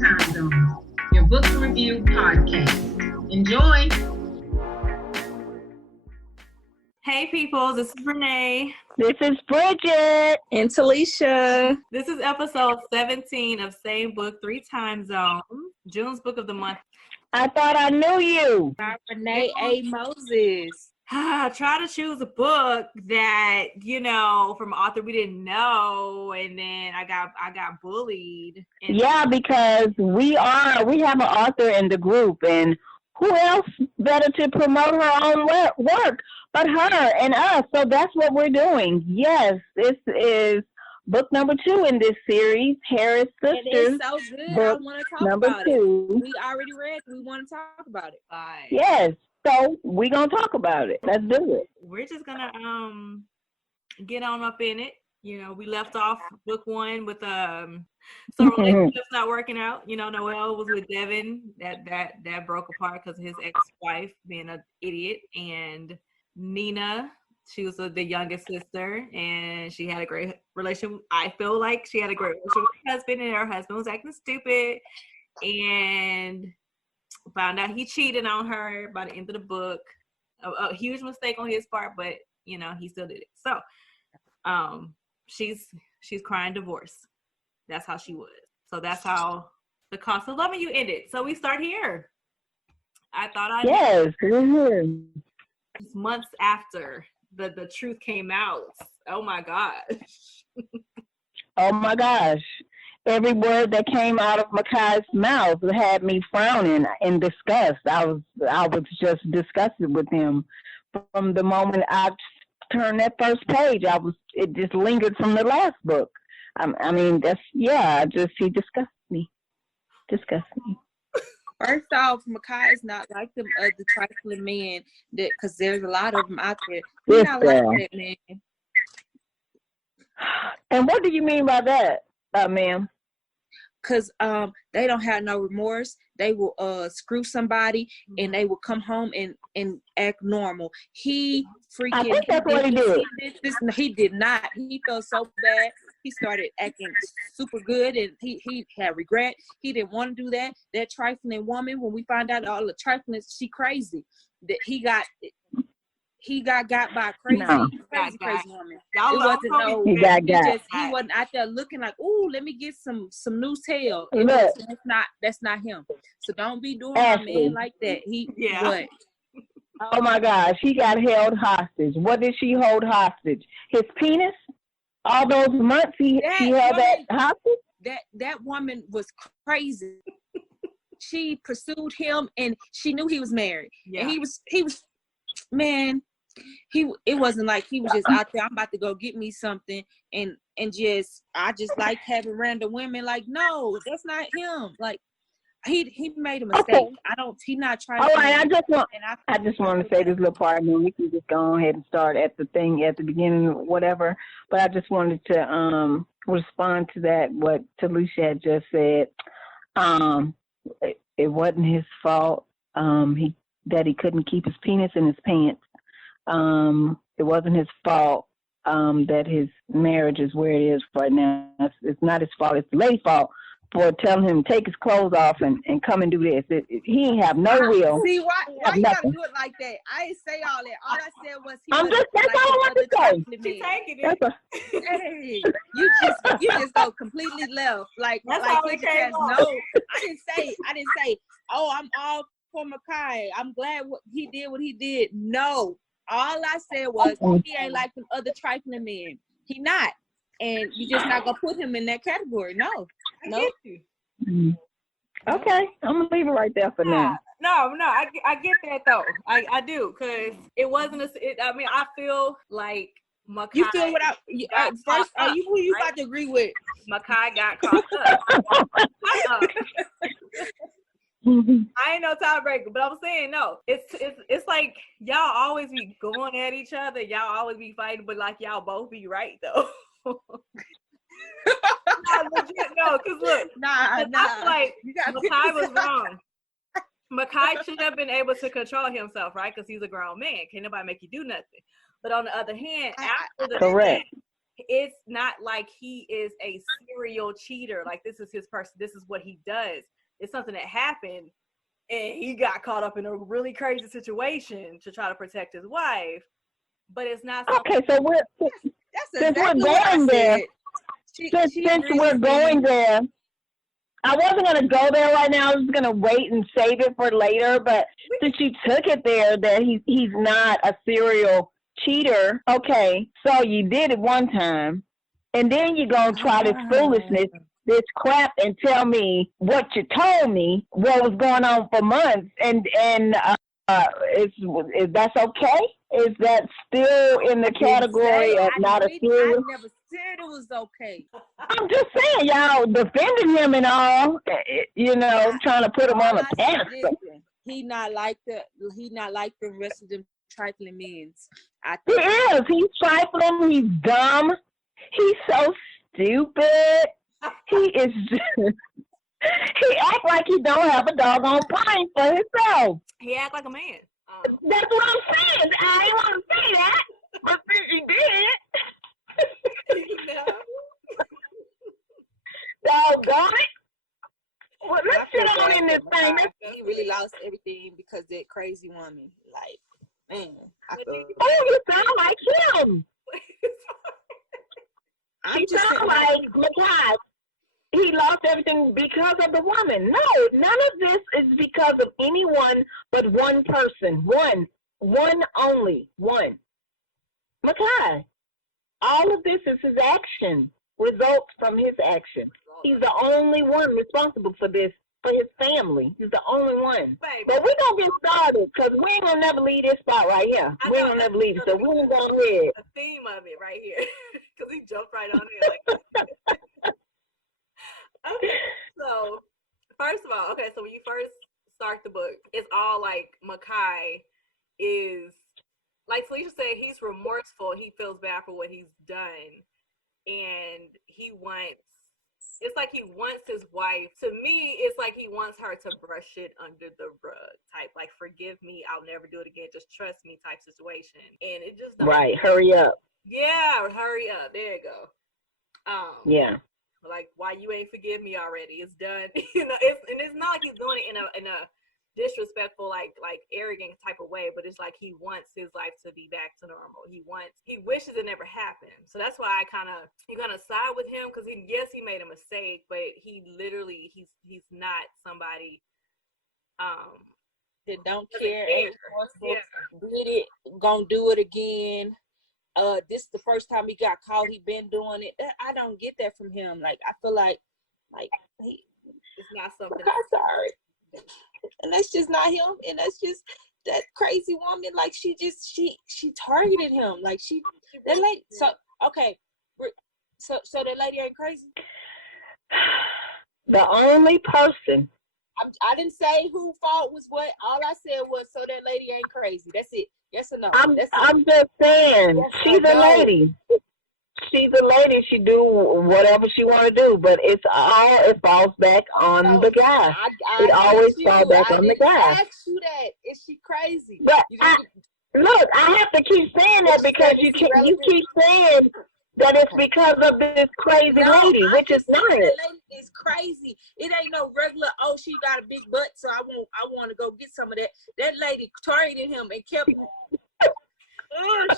Time Zones, your book review podcast. Enjoy. Hey people, this is Renee. This is Bridget. And Talisha. This is episode 17 of Same Book, 3 Time Zones, June's book of the month. I thought I knew you. Renee A. Moses. Try to choose a book that, from an author we didn't know, and then I got bullied. Yeah, because we have an author in the group, and who else better to promote her own work but her and us? So that's what we're doing. Yes, this is book number 2 in this series, Harris Sisters. It is so good. I want to talk about it. We already read. We want to talk about it. Bye. Yes. So we're going to talk about it. Let's do it. We're just going to get on up in it. We left off book 1 with so relationships not working out. Noel was with Devin. That broke apart because of his ex-wife being an idiot. And Nina, she was the youngest sister, and she had a great relationship. I feel like she had a great relationship with her husband, and her husband was acting stupid. And found out he cheated on her by the end of the book. A huge mistake on his part, but he still did it. So she's crying divorce. That's how she was. So that's how the Cost of Loving You ended. So we start here. I thought I yes. Months after the truth came out. Oh my gosh. Oh my gosh. Every word that came out of Makai's mouth had me frowning in disgust. I was just disgusted with him from the moment I turned that first page. It just lingered from the last book. He disgusts me. First off, Makai is not like the trifling men because there's a lot of them out there. He's not like that, man. And what do you mean by that, ma'am? Because they don't have no remorse. They will screw somebody and they will come home and act normal. He freaking. I think that's what he did. He did not. He felt so bad. He started acting super good, and he had regret. He didn't want to do that. That trifling woman, when we find out all the trifling, she crazy. That he got by a crazy woman. He wasn't out there looking like, ooh, let me get some new tail. That's not him. So don't be doing a man like that. What? Oh my gosh, he got held hostage. What did she hold hostage? His penis? All those months she held that hostage? That woman was crazy. She pursued him and she knew he was married. Yeah. And he was man. It wasn't like he was just out there, I'm about to go get me something and I just like having random women. Like, no, that's not him. Like he made a mistake. Okay. He not trying to. All right, I just want to say this little part, and then we can just go ahead and start at the beginning, whatever. But I just wanted to respond to that, what Talisha had just said. It wasn't his fault. That he couldn't keep his penis in his pants. It wasn't his fault that his marriage is where it is right now. It's not his fault. It's the lady's fault for telling him to take his clothes off and come and do this. He ain't have no will. See, why you gotta do it like that? I didn't say all that. All I said was that's all I want to say. She's taking it. Hey, you just go completely left. Like that's how it came on. No, I didn't say, oh, I'm all for Makai. I'm glad he did. No. All I said was he ain't like them other trifling men. He not. And you just not gonna put him in that category. No. I get you. Okay. I'm gonna leave it right there for now. No, I get that though. I do, because it wasn't I feel like Makai. You feel what first are you who you about to agree with? Makai got caught up. I ain't no tiebreaker, but I'm saying no. It's like y'all always be going at each other. Y'all always be fighting, but like y'all both be right though. No, because look, I feel like Makai was wrong. Makai should have been able to control himself, right? Because he's a grown man. Can't nobody make you do nothing. But on the other hand, after the correct. it's not like he is a serial cheater. Like, this is his person. This is what he does. It's something that happened, and he got caught up in a really crazy situation to try to protect his wife. But it's not something. Okay, so since we're going there, since we're going there, I wasn't going to go there right now. I was going to wait and save it for later. But since you took it there that he's not a serial cheater, okay, so you did it one time, and then you're going to try this foolishness, this crap, and tell me what you told me, what was going on for months, and is that's okay? Is that still in the category of not a serial? I never said it was okay. I'm just saying, y'all defending him and all, trying to put him on a pedestal. He not like the rest of them trifling men. He is. He's trifling. He's dumb. He's so stupid. He is. He act like he don't have a doggone pint for himself. He act like a man. That's what I'm saying. I didn't want to say that, but since you did. Doggone it. Well, let's sit on in this thing. He really lost everything because that crazy woman. Like, man, I feel. Oh, you sound like him. I'm He just sound like Makai. He lost everything because of the woman. No, none of this is because of anyone but one person. One only. One. Makai. All of this is his action. Results from his action. He's the only one responsible for this, for his family. He's the only one. Baby. But we're going to get started because we ain't going to never leave this spot right here. We ain't going to never leave it. So we're going to go ahead. The theme of it right here. Because he jumped right on in like Okay, so first of all, so when you first start the book, it's all like Makai is, like Felicia said, he's remorseful. He feels bad for what he's done. And it's like he wants his wife, to me, it's like he wants her to brush it under the rug type, like, forgive me, I'll never do it again, just trust me type situation. And it just Right, hurry up. Yeah, hurry up. There you go. Yeah. Like, why you ain't forgive me already? It's done. It's not like he's doing it in a disrespectful, like arrogant type of way, but it's like he wants his life to be back to normal. He wishes it never happened. So that's why you kind of side with him, because he made a mistake, but he literally he's not somebody that don't care. Did it, gonna do it again. This is the first time he got caught. He been doing it. I don't get that from him. Like, I feel like it's not something. I'm sorry, and that's just not him. And that's just that crazy woman. Like, she targeted him. Like, that lady. So okay, so that lady ain't crazy. The only person. I didn't say who fault was what. All I said was, so that lady ain't crazy. That's it. Yes or no? I'm just saying, yes, she's a lady. She's a lady. She do whatever she want to do, but it falls back on the guy. It always falls back on the guy. I asked you that. Is she crazy? But look, I have to keep saying that because you keep saying that it's because of this crazy lady, which is not. That lady is crazy. It ain't no regular, oh, she got a big butt, so I want to go get some of that. That lady targeted him and kept him.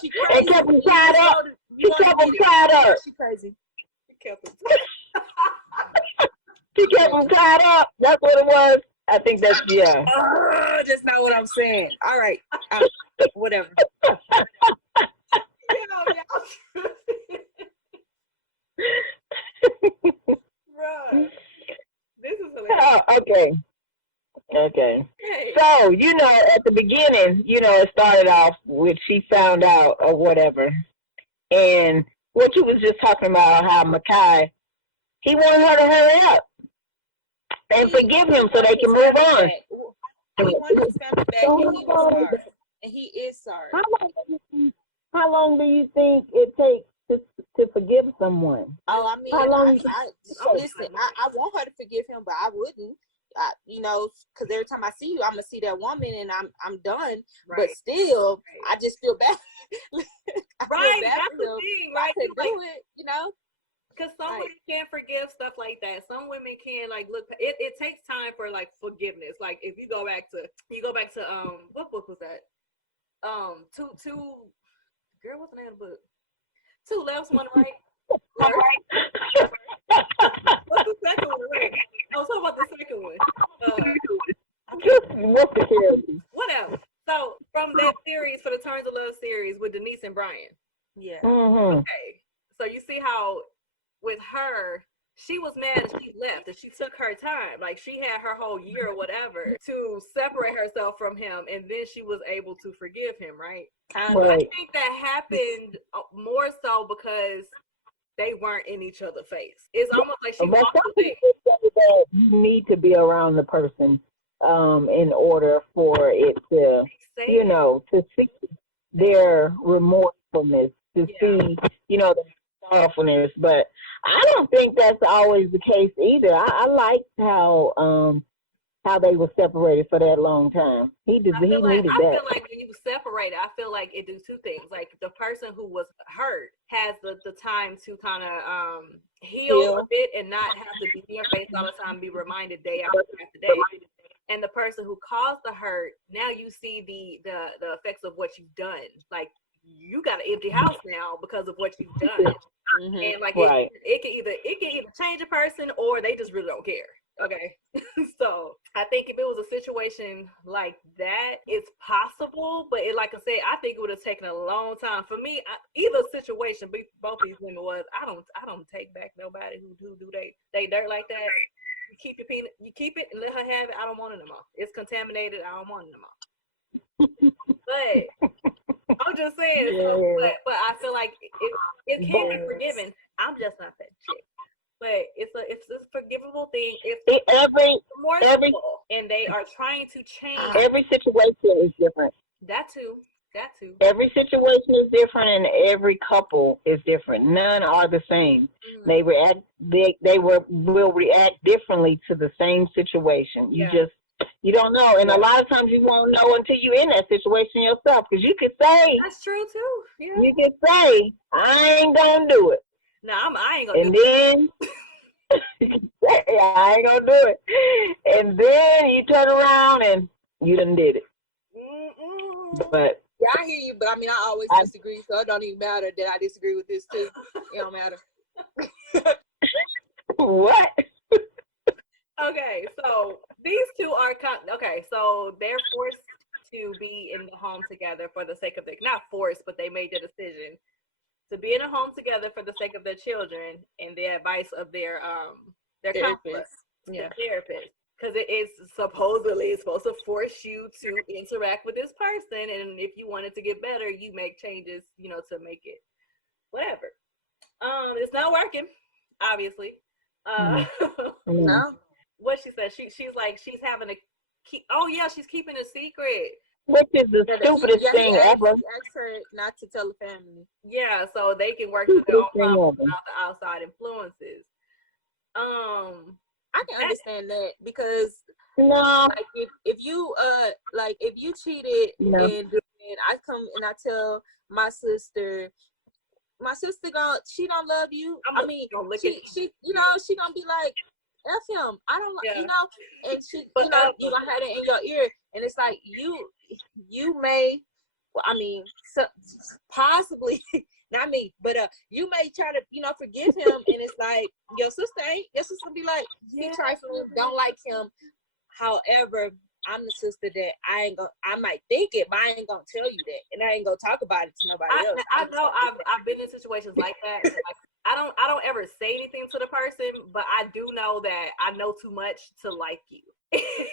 She crazy. And kept him tied up. She kept him tied up. She crazy. She kept him tied up. That's what it was. I think that's, yeah. That's not what I'm saying. All right. Whatever. Bruh. This is hilarious. Okay. So, at the beginning, it started off with she found out or whatever. And what you was just talking about, how Makai, he wanted her to hurry up and forgive him so they can move on. He wanted his family back, and he was sorry. And he is sorry. How long do you think it takes to forgive someone? Oh, I mean, how long? Listen, I want her to forgive him, but I wouldn't. Because every time I see you, I'm gonna see that woman, and I'm done. Right. But still, I just feel bad. Right, bad that's for the him. thing, I right? could Like, do it, you know. because some Like- women can't forgive stuff like that. Some women can like look. It takes time for like forgiveness. Like if you go back to what book was that? Two girl, what's the name of the book? Two lefts, one right. What's the second one? Right? I was talking about the second one. What's the character? Whatever. So from that series, for the Turns of Love series with Denise and Brian. Yeah. Mm-hmm. Okay. So you see how with her, she was mad and she left and she took her time. Like she had her whole year or whatever to separate herself from him, and then she was able to forgive him, right? Kind Right. I think that happened more so because they weren't in each other's face. It's almost like she But walked some away. people say that you need to be around the person in order for it to, Say to see their remorsefulness, to Yeah. see, their sorrowfulness. But I don't think that's always the case either. I liked how they were separated for that long time. He needed I feel that. like when you separate, I feel like it do two things. Like the person who was hurt has the time to kind of heal a bit and not have to be in your face all the time, be reminded day after day. And the person who caused the hurt, now you see the effects of what you've done. Like you got an empty house now because of what you've done. Mm-hmm. And like Right. it can either change a person or they just really don't care. Okay. So I think if it was a situation like that, it's possible, but like I said, I think it would have taken a long time for me. Either situation, both these women was I don't take back nobody who do they dirt like that. You keep your peanut, you keep it and let her have it. I don't want it no more. It's contaminated. I don't want it no more. But I'm just saying. Yeah. So, but I feel like it can be forgiven. I'm just not that chick. But it's a forgivable thing if Every remorseful and they are trying to change. every situation is different. That too. Every situation is different, and every couple is different. None are the same. Mhm. They react. They will react differently to the same situation. You don't know, and a lot of times you won't know until you're in that situation yourself. Because you could say, That's true too. Yeah. you could say, I ain't gonna do it, No, I ain't gonna and do it. then you can say, I ain't gonna do it, and then you turn around and you done did it. Mm-mm. But Yeah, I hear you, but I mean, I always disagree, so it don't even matter that I disagree with this too. It don't matter. what? Okay, so these two are okay. So they're forced to be in the home together for the sake of not forced, but they made the decision to be in a home together for the sake of their children and the advice of their counselor, Yeah. the therapist, because it is supposedly supposed to force you to interact with this person, and if you want it to get better, you make changes, to make it whatever. It's not working, obviously. No. What she said, she's like she's having a keep. Oh yeah, she's keeping a secret. Which is the stupidest thing ever. He asked her not to tell the family. Yeah, so they can work through their own Stupidest thing problems ever. without the outside influences. I can understand that because No. like if you cheated No. and I come and I tell my sister she don't love you. I'm gonna look at she she gonna be like, F him. I don't and she you gonna have it in your ear, and it's like you may, well, I mean, possibly not me, but you may try to forgive him, and it's like your sister be like, he trifling, don't like him. However, I'm the sister that I might think it, but I ain't gonna tell you that, and I ain't gonna talk about it to nobody else. I know I've been in situations like that. Like, I don't ever say anything to the person, but I do know that I know too much to like you.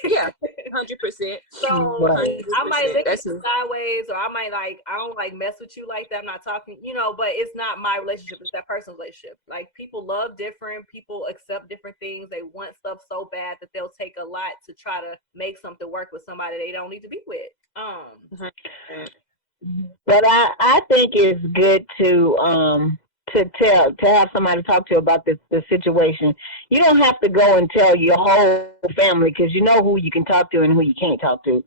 Yeah, 100%. So 100%. I might look at That's you sideways, or I might I don't mess with you like that. I'm not talking, but it's not my relationship. It's that person's relationship. Like people love different, people accept different things. They want stuff so bad that they'll take a lot to try to make something work with somebody they don't need to be with. But I think it's good to have somebody talk to you about the situation. You don't have to go and tell your whole family, because you know who you can talk to and who you can't talk to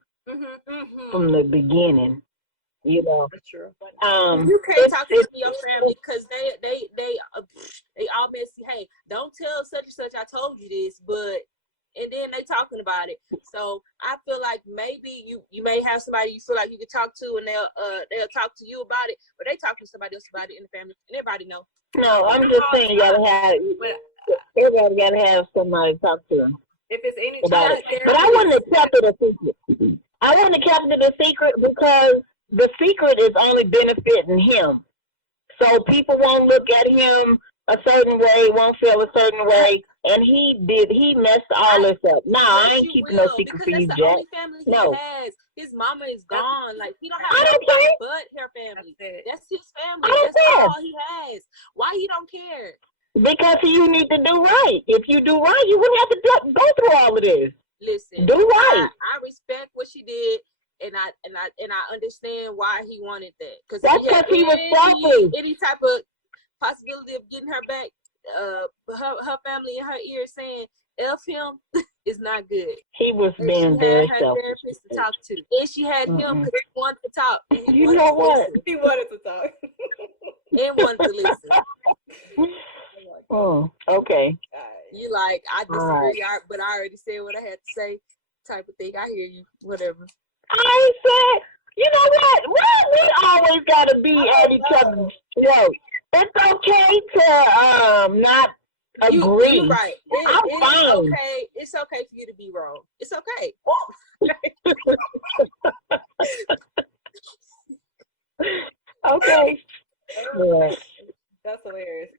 from the beginning. You know, That's true. You can't talk to your family because they all messy. Hey, don't tell such and such I told you this, but and then they talking about it. So I feel like maybe you may have somebody you feel like you can talk to, and they'll talk to you about it, but they talk to somebody else about it in the family, and everybody know. No, I'm just saying you gotta have. Everybody gotta have somebody to talk to them. If it's any about child, it. But I wouldn't have kept it a secret. I wouldn't have kept it a secret because the secret is only benefiting him. So people won't look at him a certain way, won't feel a certain way, and he messed all this up. No, I ain't keeping no secret for you, Jack. That's the only family he has. His mama is gone. Like, he don't have nobody but her family. That's his family. That's all he has. Why he don't care? Because you need to do right. If you do right, you wouldn't have to go through all of this. Listen, do right. I respect what she did, and I understand why he wanted that. Because he was selfish. Any type of possibility of getting her back, her family in her ear saying "F him" is not good. He was being very selfish. She had her therapist to talk to, and she had him because he wanted to talk. You know what? He wanted to talk and wanted to listen. Oh, okay. You like, I disagree, but I already said what I had to say, type of thing. I hear you, whatever. I said, you know what? We always got to be at each other's throat. It's okay to not agree. You're right. I'm fine. Okay. It's okay for you to be wrong. It's okay. Okay. Yeah. That's hilarious.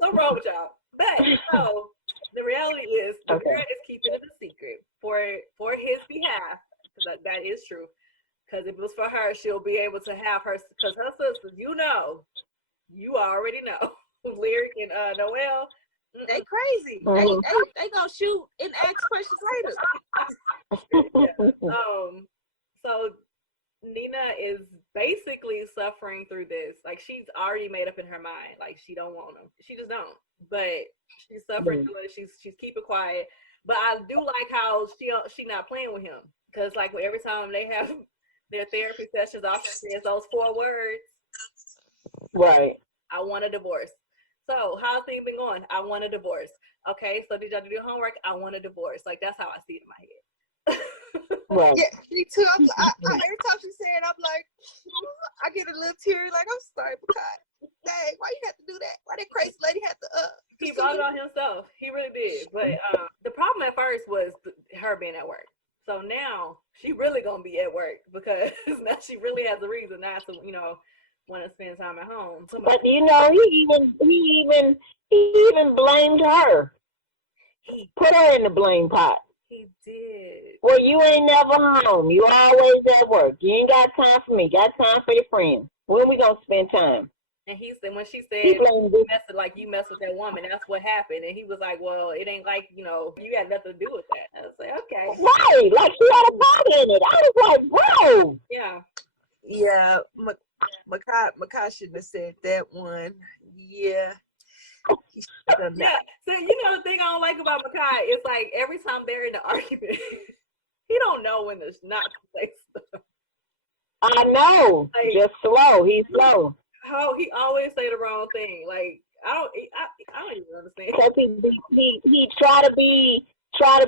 Something wrong with y'all. But so the reality is, the parent is keeping it a secret for his behalf. That is true. Because if it was for her, she'll be able to have her. Because her sisters, you already know, Lyric and Noelle. They crazy. They gonna shoot and ask questions later. So Nina is basically suffering through this. Like, she's already made up in her mind. Like, she don't want him. She just don't. But she's suffering through it. She's keeping quiet. But I do like how she not playing with him. Because, like, every time they have their therapy sessions, often says those 4 words. Right. I want a divorce. So how's things been going? I want a divorce. Okay, so did y'all do your homework? I want a divorce. Like, that's how I see it in my head. Right. Yeah, me too. Every time she said, I'm like, I get a little teary. Like, I'm sorry, because dang, why you have to do that? Why that crazy lady had to He brought it on himself. He really did. But the problem at first was her being at work. So now she really gonna be at work because now she really has a reason not to, want to spend time at home. But he even blamed her. He put her in the blame pot. He did. Well, you ain't never home. You always at work. You ain't got time for me. Got time for your friends. When we gonna spend time? And he said, when she said, you messed with that woman, that's what happened. And he was like, well, it ain't like, you had nothing to do with that. I was like, okay. Right. Like, she had a part in it. I was like, bro. Yeah. Yeah. Makai shouldn't have said that one. Yeah. Yeah. So, the thing I don't like about Makai is, like, every time they're in the argument, he don't know when to not say stuff. I know. Like, just slow. He's slow. How he always say the wrong thing. Like, I don't even understand. Because he try to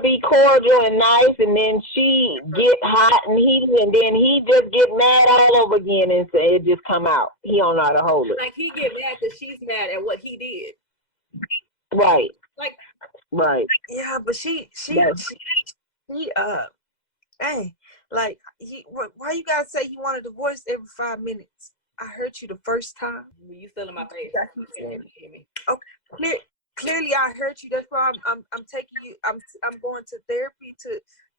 be cordial and nice, and then she get hot and heated, and then he just get mad all over again, and so it just come out. He don't know how to hold it. Like, he get mad because she's mad at what he did. Right. Like. Right. Yeah, but she hey, like, why you gotta say you want a divorce every 5 minutes? I heard you the first time. You still in my face. Okay. Clearly, I heard you. That's why I'm taking you. I'm going to therapy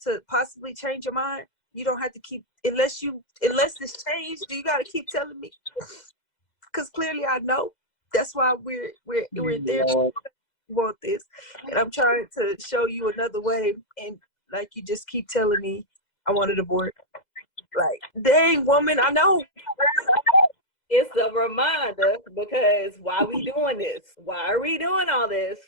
to possibly change your mind. You don't have to keep unless this changed. You got to keep telling me, because clearly I know. That's why we're in therapy. We want this, and I'm trying to show you another way. And like, you just keep telling me I want a divorce. Like, dang, woman, I know. It's a reminder, because why we doing this? Why are we doing all this?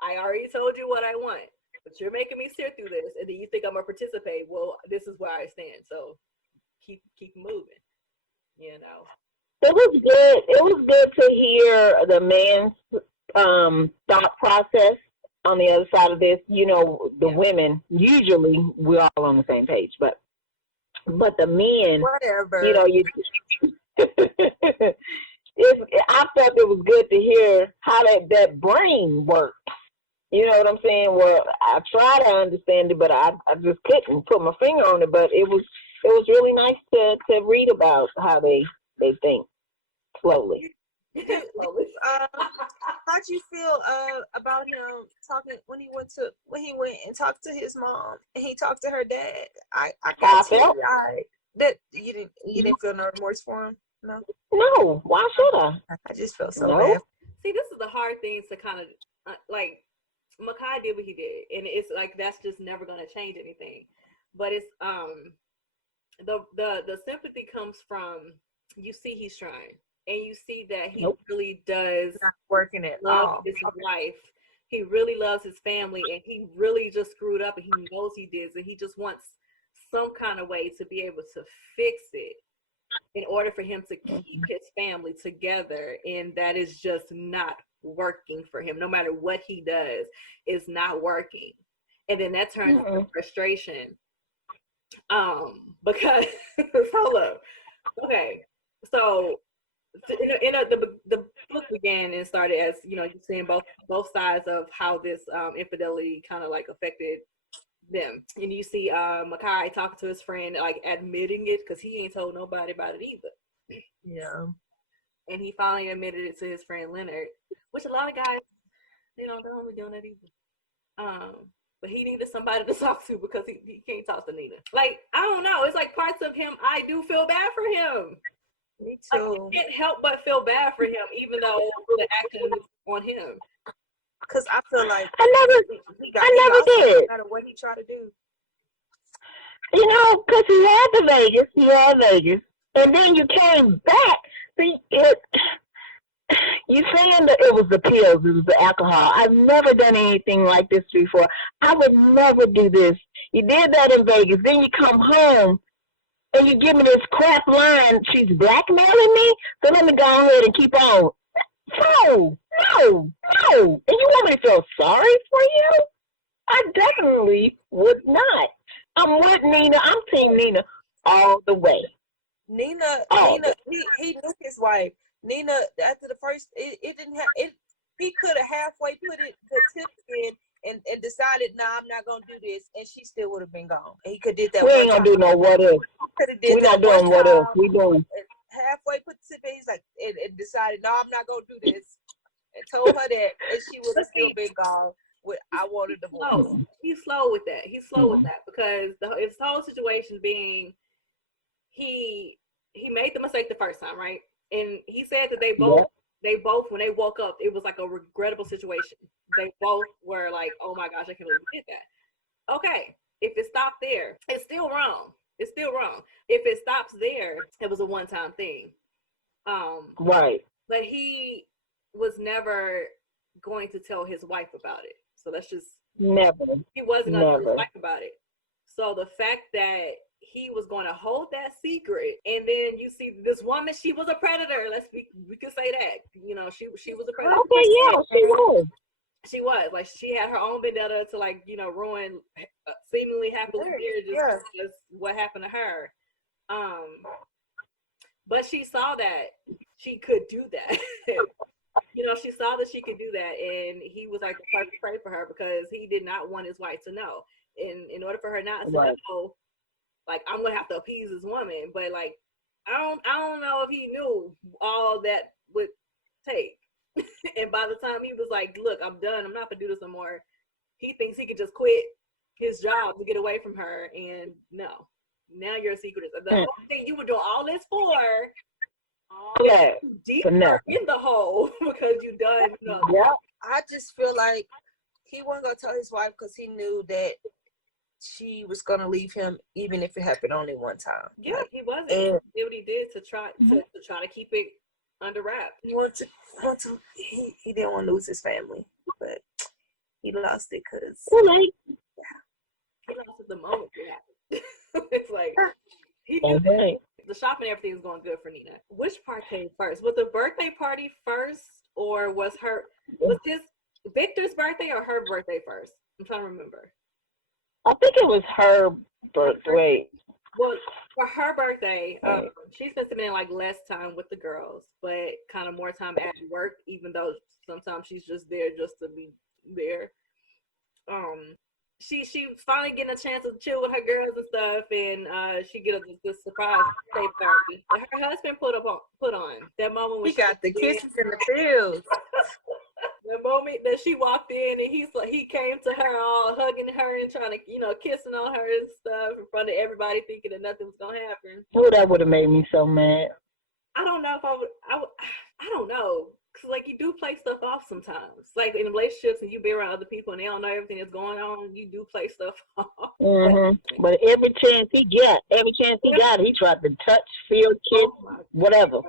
I already told you what I want, but you're making me sit through this, and then you think I'm gonna participate. Well, this is where I stand. So keep moving. you know. It was good. It was good to hear the man's thought process on the other side of this. You know, the women, usually we're all on the same page, but the men, Whatever. you know, you I felt it was good to hear how that brain works. You know what I'm saying? Well, I try to understand it, but I just couldn't put my finger on it. But it was really nice to read about how they think slowly. How'd you feel about him talking when he went and talked to his mom and he talked to her dad? I got teary-eyed. That you didn't feel no remorse for him? No. Why should I? I just felt so bad. See, this is the hard thing to kind of like. Makai did what he did, and it's like that's just never gonna change anything. But it's the sympathy comes from, you see he's trying, and you see that he really does working it love his wife. He really loves his family, and he really just screwed up, and he knows he did, and he just wants some kind of way to be able to fix it in order for him to keep his family together, and that is just not working for him. No matter what he does, it's not working, and then that turns into frustration. Because hold up, okay, so the book began and started as, you know, you're seeing both sides of how this infidelity kind of like affected them, and you see Makai talking to his friend, like admitting it, because he ain't told nobody about it either. Yeah. And he finally admitted it to his friend Leonard, which a lot of guys, you know, don't be doing that either. But he needed somebody to talk to because he can't talk to Nina. Like, I don't know. It's like parts of him, I do feel bad for him. Me too. Like, I can't help but feel bad for him, even though the action is on him. Because I feel like I never did. No matter what he tried to do. You know, because he had Vegas, and then you came back. See, you saying that it was the pills, it was the alcohol. I've never done anything like this before. I would never do this. You did that in Vegas, then you come home and you give me this crap line, she's blackmailing me, so let me go ahead and keep on. No. And you want me to feel sorry for you? I definitely would not. I'm with Nina. I'm team Nina all the way. Nina, he knew his wife. Nina, after the first, it didn't have it. He could have halfway put the tip in and decided, nah, I'm not gonna do this, and she still would have been gone. And he could did that. We ain't gonna do no what if. We're not doing what if. We doing halfway put the tip in. He's like, and decided, no, I'm not gonna do this, and told her that, and she would have still been gone. I wanted a divorce. He's slow with that. Because his whole situation being, he made the mistake the first time, right? And he said that they both when they woke up, it was like a regrettable situation. They both were like, oh my gosh, I can't believe we did that. Okay, if it stopped there, it's still wrong. If it stops there, it was a one-time thing. Right. But he was never going to tell his wife about it. So that's just never. He wasn't going to tell his wife about it. So the fact that he was going to hold that secret, and then you see this woman, she was a predator. We can say that. You know, she was a predator. Okay, yeah, she was. She was. Like, she had her own vendetta to, like, you know, ruin seemingly happily marriages because what happened to her. But she saw that she could do that. You know, she saw that she could do that, and he was like the perfect prey for her because he did not want his wife to know. And in order for her not to know, like, I'm gonna have to appease this woman, but like, I don't know if he knew all that would take. And by the time he was like, look, I'm done, I'm not gonna do this no more, he thinks he could just quit his job to get away from her. And no, now you're a secret. The whole thing you were doing all this for, deeper in the hole because you done. You know. Yeah. I just feel like he wasn't gonna tell his wife because he knew that she was gonna leave him, even if it happened only one time. Yeah, like, he wasn't. He did what he did to try to keep it under wraps. He he didn't want to lose his family, but he lost it because he lost it the moment it happened. It's like he knew the shopping, everything is going good for Nina. Which part came first? Was the birthday party first, or was his Victor's birthday or her birthday first? I'm trying to remember. I think it was her birthday. Well, for her birthday, she's been spending like less time with the girls, but kind of more time at work, even though sometimes she's just there just to be there. She's finally getting a chance to chill with her girls and stuff, and she get this surprise birthday party that her husband put on. That moment when he got the kisses and the pills. The moment that she walked in and he came to her all hugging her and trying to, kissing on her and stuff in front of everybody, thinking that nothing was gonna happen. Oh, that would have made me so mad. I don't know if I don't know. Cause like you do play stuff off sometimes. Like in relationships and you be around other people and they don't know everything that's going on, you do play stuff off. Mm-hmm. But every chance he got, he tried to touch, feel, kiss, whatever.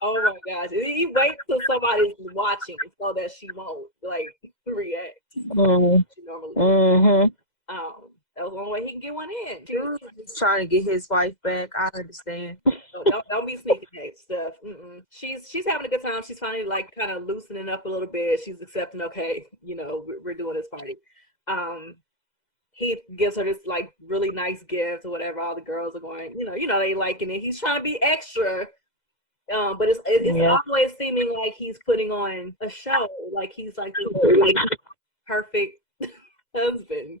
Oh my gosh. He waits till somebody's watching so that she won't react. Mm-hmm. She normally Mm-hmm. that was the only way he can get one in. Dude, he's trying to get his wife back. I understand. So don't be sneaking that stuff. Mm-mm. She's having a good time. She's finally kind of loosening up a little bit. She's accepting. Okay, we're doing this party. He gives her this really nice gift or whatever. All the girls are going. They liking it. He's trying to be extra. But it's always seeming like he's putting on a show. Like he's the perfect husband.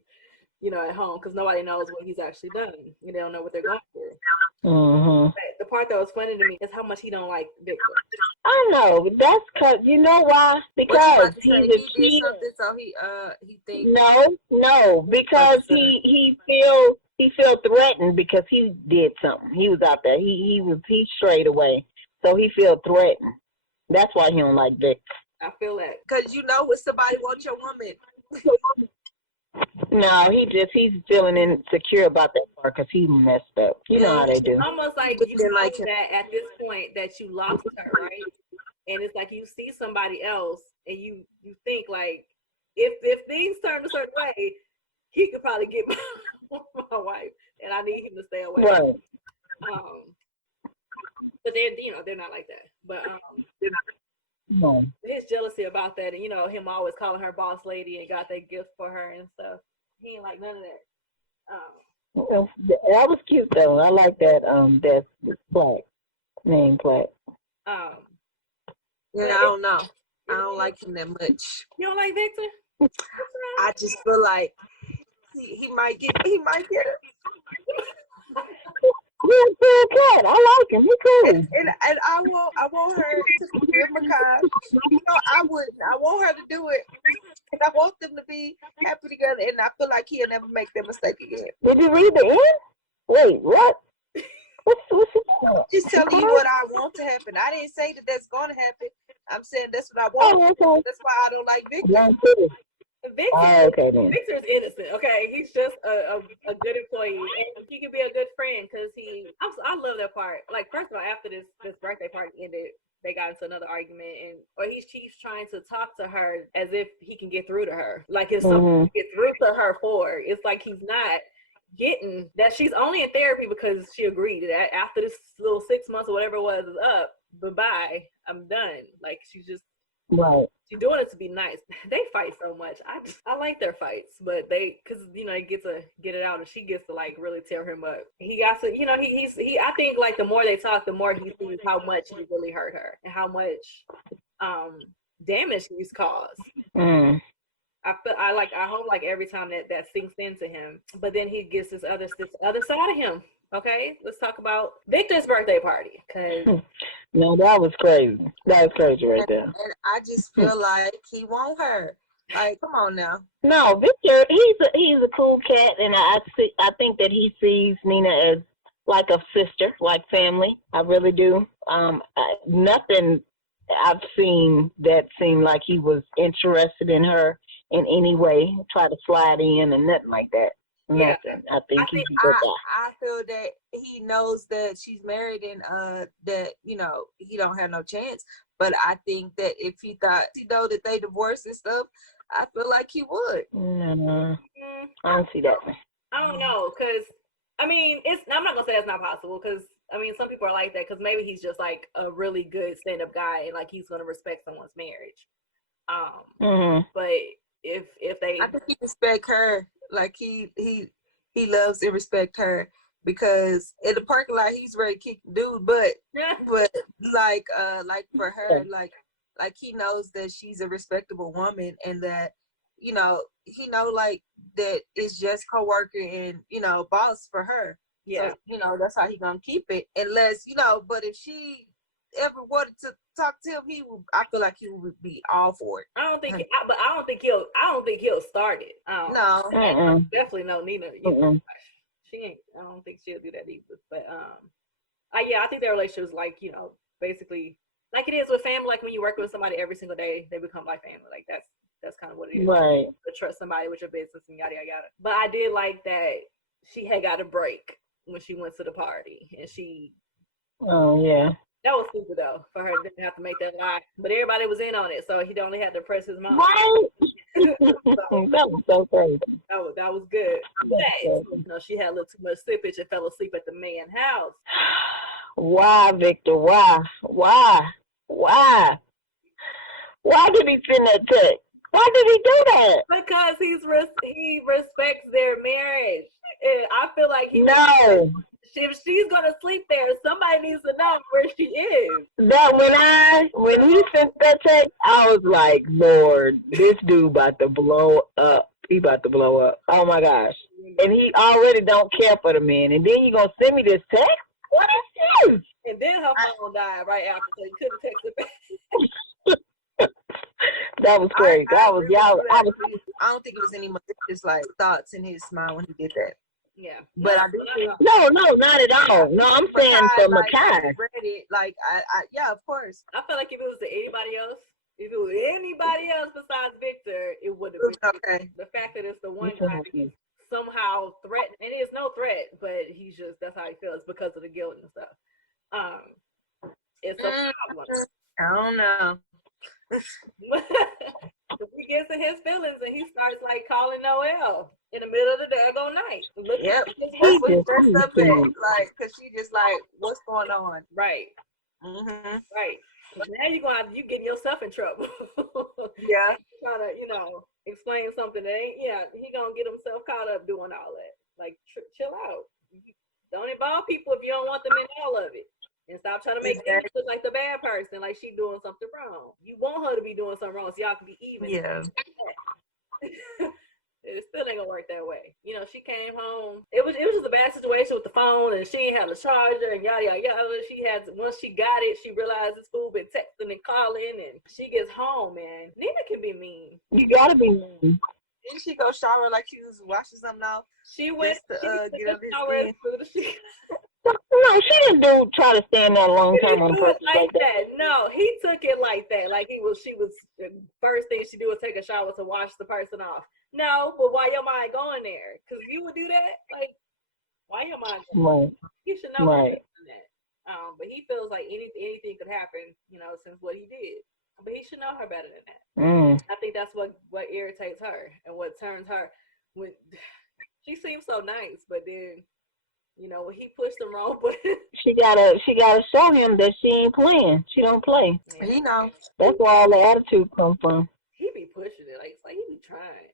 At home, because nobody knows what he's actually done. They don't know what they're going through. Mm-hmm. But the part that was funny to me is how much he don't like Victor. I know. That's because you know why? Because he's a kid. So he thinks. No, because he feel threatened because he did something. He was out there. He strayed away, so he feel threatened. That's why he don't like Victor. I feel that because when somebody wants your woman. No, he's feeling insecure about that part because he messed up. You know how they do. It's almost like you didn't like that at this point that you lost her, right? And it's like you see somebody else and you think if things turn a certain way, he could probably get my wife, and I need him to stay away. Right. But they're not like that. But they're not. No. His jealousy about that, and him always calling her boss lady and got that gift for her and stuff. He ain't like none of that. That was cute though. I like that. That's plaque, name plaque. I don't know. I don't like him that much. You don't like Victor? I just feel like he might get it. He's a cool cat. I like him. He's cool. And I want her to forgive Makai. I wouldn't. I want her to do it. And I want them to be happy together. And I feel like he'll never make that mistake again. Did you read the end? Wait, what? What's he doing? Just telling you what I want to happen. I didn't say that that's going to happen. I'm saying that's what I want. Oh, okay. That's why I don't like Victor. Victor's innocent. Okay, he's just a good employee. And he can be a good friend because I love that part. First of all, after this birthday party ended, they got into another argument, or he's trying to talk to her as if he can get through to her. Like it's something to get through to her for. It's like he's not getting that she's only in therapy because she agreed that after this little 6 months or whatever it was is up, bye-bye, I'm done. Like she's just she's doing it to be nice. They fight so much. I like their fights, but because they get to get it out, and she gets to really tear him up. He got to, he. I think the more they talk, the more he sees how much he really hurt her and how much damage he's caused. I hope every time that sinks into him, but then he gets this other side of him. Okay, let's talk about Victor's birthday party. Cause no, that was crazy. That was crazy right there. And I just feel like he want her. Come on now. No, Victor, he's a cool cat, and I think that he sees Nina as like a sister, like family. I really do. Nothing I've seen that seemed like he was interested in her in any way, try to slide in and nothing like that. Yeah. Nothing. I think he's a good guy. I feel that he knows that she's married and that he don't have no chance. But I think that if he thought that they divorced and stuff, I feel like he would. No, I don't see that. I don't know, because I'm not gonna say that's not possible, because I mean, some people are like that because maybe he's just like a really good stand-up guy and like he's gonna respect someone's marriage. But if they, I think he respect her. Like he loves and respect her because in the parking lot he's ready to kick the dude, but like for her, like he knows that she's a respectable woman and that he know like that it's just coworker and boss for her. Yeah. So, that's how he gonna keep it unless but if she ever wanted to talk to him, I feel like he would be all for it. I don't think he'll start it. No. Definitely no Nina. She ain't. I don't think she'll do that either. But yeah, I think their relationship is like basically like it is with family. Like when you work with somebody every single day, they become like family. Like that's kind of what it is. Right. To trust somebody with your business and yada yada yada. But I did like that she had got a break when she went to the party and she. Oh yeah. That was stupid though for her to have to make that lie. But everybody was in on it, so he only had to press his mom. Right. That was so crazy. That was good. But she had a little too much slippage and fell asleep at the man's house. Why, Victor? Why? Why did he send that text? Why did he do that? Because he respects their marriage. And I feel like if she's gonna sleep there, somebody needs to know where she is. That when he sent that text, I was like, Lord, this dude about to blow up. He about to blow up. Oh my gosh. And he already don't care for the man. And then you gonna send me this text? What is this? And then her phone died right after, so he couldn't text her back. That was crazy. I don't think it was any malicious like thoughts in his mind when he did that. Yeah, but I do. No, not at all. No, I'm saying for Makai. Yeah, of course. I feel like if it was anybody else besides Victor, it would have been okay. The fact that it's the one guy he's somehow threatened, and it is no threat, but he's just that's how he feels because of the guilt and stuff. It's a problem. I don't know. If he gets in his feelings and he starts like calling Noelle in the middle of the daggone night. Yep. Like, cause she just like, what's going on? Right. Mm-hmm. Right. Now you getting yourself in trouble. Yeah. Trying to, explain something that ain't. Yeah, he gonna get himself caught up doing all that. Like, chill out. Don't involve people if you don't want them in all of it. And stop trying to make them look like the bad person, like she doing something wrong. You want her to be doing something wrong so y'all can be even. Yeah. It still ain't gonna work that way. She came home. It was just a bad situation with the phone, and she ain't had a charger, and yada yada yada. Once she got it, she realized this fool been texting and calling, and she gets home, man. Nina can be mean. You gotta be mean. Didn't she go shower like she was washing something off? She went to get up his skin. No, she didn't try to stand there a long time on purpose like that. No, he took it like that. Like she was the first thing she did was take a shower to wash the person off. No, but why your mind going there? Because you would do that? Like, why your mind going there? You should know that. But he feels like anything could happen, since what he did. But he should know her better than that. I think that's what irritates her and what turns her. When she seems so nice, but then when he pushed them wrong, but she gotta show him that she ain't playing. She don't play. Yeah. He knows. That's where all the attitude come from. He be pushing it. Like, it's like he be trying.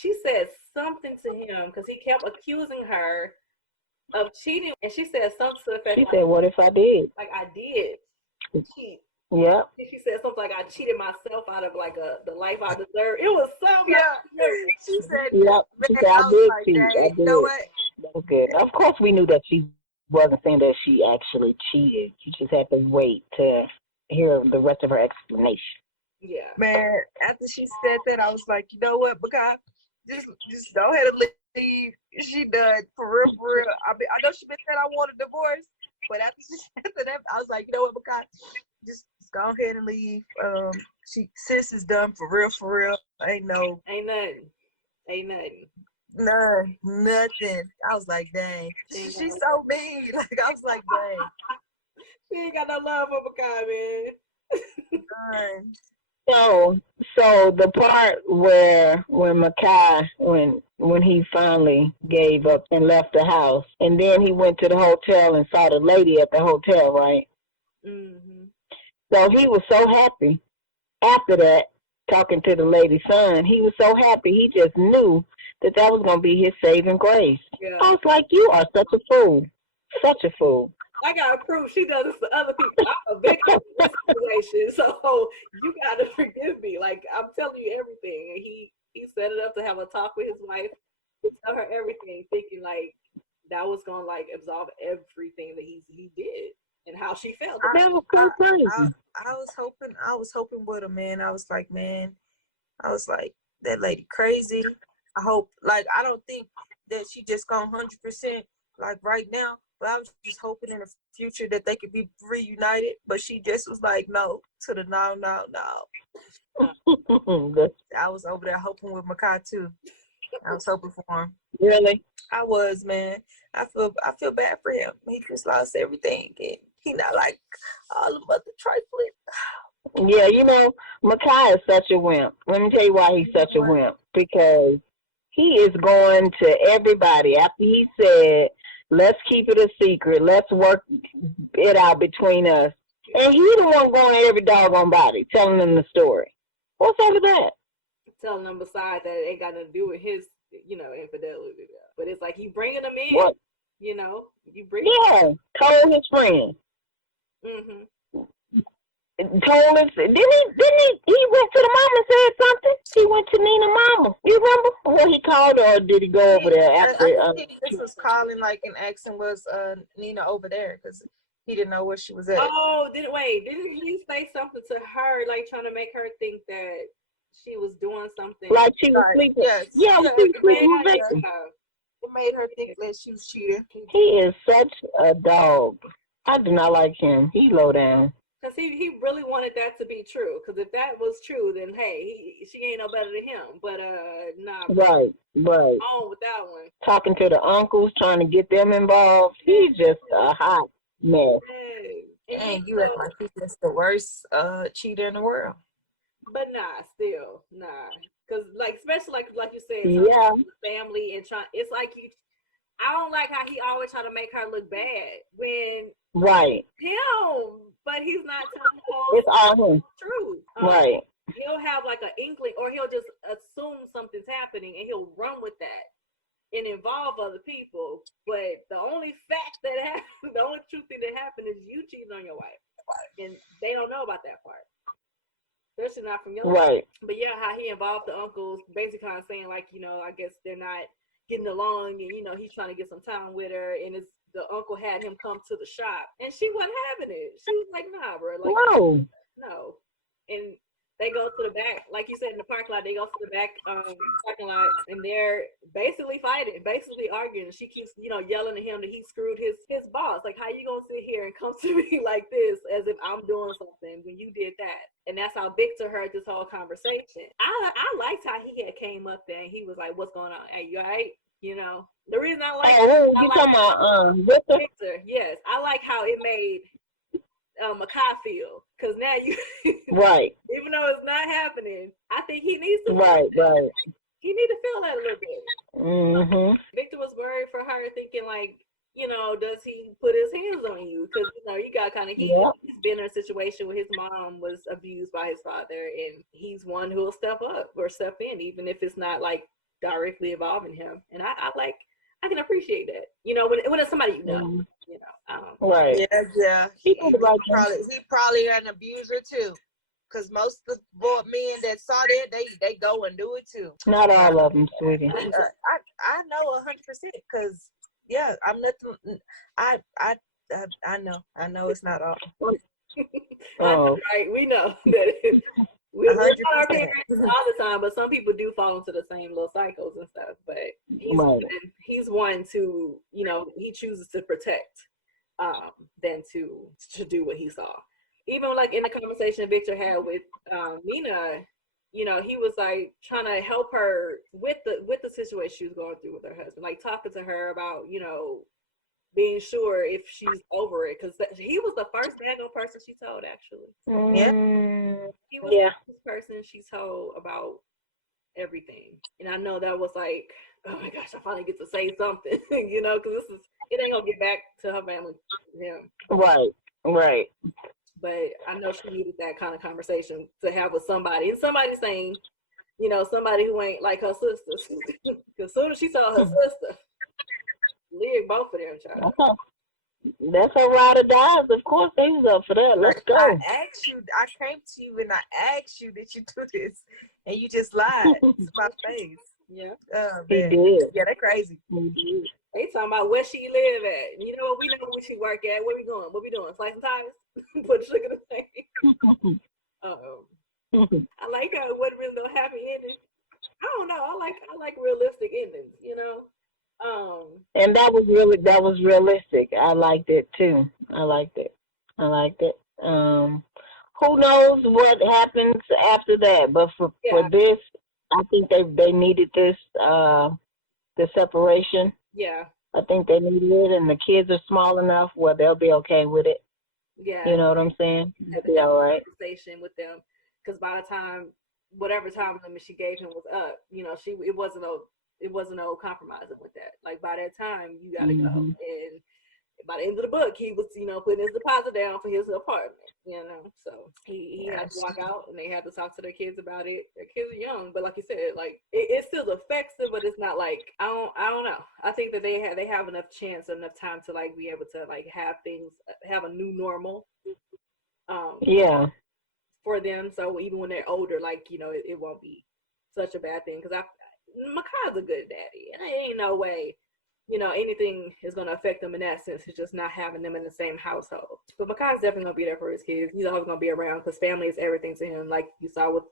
She said something to him because he kept accusing her of cheating, and she said something to the effect. She said, "What if I did?" Like, I did cheat. Yeah. She said something like, "I cheated myself out of like the life I deserve." It was so She said, "Yep." She said, "I did cheat. I did." You know what? That was good. Of course, we knew that she wasn't saying that she actually cheated. You just had to wait to hear the rest of her explanation. Yeah. Man, after she said that, I was like, you know what, because just go ahead and leave. She done for real. I know she been saying I want a divorce, but after she said that, I was like, you know what, because just go ahead and leave. Sis is done for real. Ain't nothing. No, nothing. I was like, dang. She's so mean. Like, I was like, dang. She ain't got no love for Makai, man. So the part where Makai, when when he finally gave up and left the house. And then he went to the hotel and saw the lady at the hotel, right? Mm-hmm. So he was so happy after that, talking to the lady's son. He was so happy. He just knew that was going to be his saving grace. Yeah. I was like, you are such a fool. Such a fool. I gotta prove she does this to other people. I'm a victim of this situation, so you gotta forgive me. Like, I'm telling you everything. And he set it up to have a talk with his wife, tell her everything, thinking like that was gonna like absolve everything that he did and how she felt. That was so crazy. I was hoping with him, man. I was like, that lady crazy. I hope, like, I don't think that she just gone 100% like right now, but I was just hoping in the future that they could be reunited. But she just was like, no to the no. I was over there hoping with Makai too. I was hoping for him. Really? I was, man. I feel bad for him. He just lost everything, and he not like all the other trifling. Yeah, you know, Makai is such a wimp. Let me tell you why he's such a wimp. Because he is going to everybody after he said, let's keep it a secret. Let's work it out between us. And he's the one going to every doggone body, telling them the story. What's up with that? Telling them besides that it ain't got nothing to do with his, infidelity. But it's like you bringing them in, what? You bring. Yeah, told his friend. Mm-hmm. Told his, didn't he went to the mama and said something? He went to Nina mama. You remember? Well, he called her, or did he go over there after? I think he just was calling like and asking was Nina over there because he didn't know where she was at. Oh, didn't he say something to her, like trying to make her think that she was doing something? Like she was sleeping. Yes. Yeah, she was sleeping with Victor. It made her think that she was cheating. He is such a dog. I do not like him. He low down. Because he really wanted that to be true. Because if that was true, then hey, she ain't no better than him. But nah. Right. On with that one. Talking to the uncles, trying to get them involved. He's just a hot mess. Dang, you act like he's just the worst cheater in the world. But still. Because especially like you said, yeah, family and it's like I don't like how he always try to make her look bad when right him, but he's not telling the it's all him. Truth. Right. He'll have like an inkling, or he'll just assume something's happening, and he'll run with that and involve other people. But the only fact that happened, the only true thing that happened is you cheating on your wife, and they don't know about that part. Especially not from your right. But yeah, how he involved the uncles, basically kind of saying like, I guess they're not getting along, and he's trying to get some time with her, and the uncle had him come to the shop, and she wasn't having it. She was like, nah, bro, like no. And they go to the back, like you said, in the parking lot. They go to the back parking lot, and they're basically fighting, basically arguing. She keeps, yelling at him that he screwed his boss. Like, how you gonna sit here and come to me like this as if I'm doing something when you did that? And that's how Victor heard this whole conversation. I liked how he had came up there and he was like, "What's going on? Hey, you all right?" The reason I like you talking about Victor? Yes, I like how it made Makai feel, because now you right. Even though it's not happening, I think he needs to right. He need to feel that a little bit. Mm-hmm. Victor was worried for her, thinking like, does he put his hands on you? Because you got kind of he's been in a situation where his mom was abused by his father, and he's one who will step up or step in, even if it's not like directly involving him. And I can appreciate that. When it's somebody right. Yeah. He probably an abuser too. Because most of the men that saw that, they go and do it too. Not all of them, sweetie. I know 100%. Because I'm nothing. I know it's not all. Right, we know that. We don't our parents all the time, but some people do fall into the same little cycles and stuff. But he's one to, he chooses to protect than to do what he saw. Even like in the conversation Victor had with Nina, he was like trying to help her with the situation she was going through with her husband, like talking to her about, being sure if she's over it, because he was the first daggone person she told, actually. Yeah. He was the first person she told about everything. And I know that was like, oh my gosh, I finally get to say something, you know, because it ain't gonna get back to her family. Yeah. Right. But I know she needed that kind of conversation to have with somebody, and somebody saying, you know, somebody who ain't like her sisters. Because as soon as she saw her sister, leave both of them, child. That's her ride or dies. Of course, they was up for that. Let's go. I came to you and I asked you, did you do this? And you just lied to my face. Yeah. He did. Yeah, they're crazy. He did. They talking about where she live at. You know what? We know where she work at. Where we going? What we doing? Slicing tires? Put sugar in the thing. I like how it wasn't really no happy ending. I don't know. I like realistic endings, you know. And that was realistic. I liked it too. I liked it. Who knows what happens after that? But for this, I think they needed this the separation. Yeah. I think they needed it, and the kids are small enough where they'll be okay with it. Yeah. You know what I'm saying? They'll be all right. Conversation with them, because by the time whatever time limit she gave him was up, you know, it wasn't no compromising with that. Like by that time, you gotta go. And by the end of the book, he was, you know, putting his deposit down for his apartment, you know. So he had to walk out, and they had to talk to their kids about it. Their kids are young, but like you said, like it still affects them, but it's not like I don't know. I think that they have enough chance, enough time to like be able to like have a new normal. For them. So even when they're older, like, you know, it won't be such a bad thing. Because Makai's a good daddy, and there ain't no way, you know, anything is going to affect them in that sense. It's just not having them in the same household. But Makai's definitely going to be there for his kids. He's always going to be around because family is everything to him. Like you saw with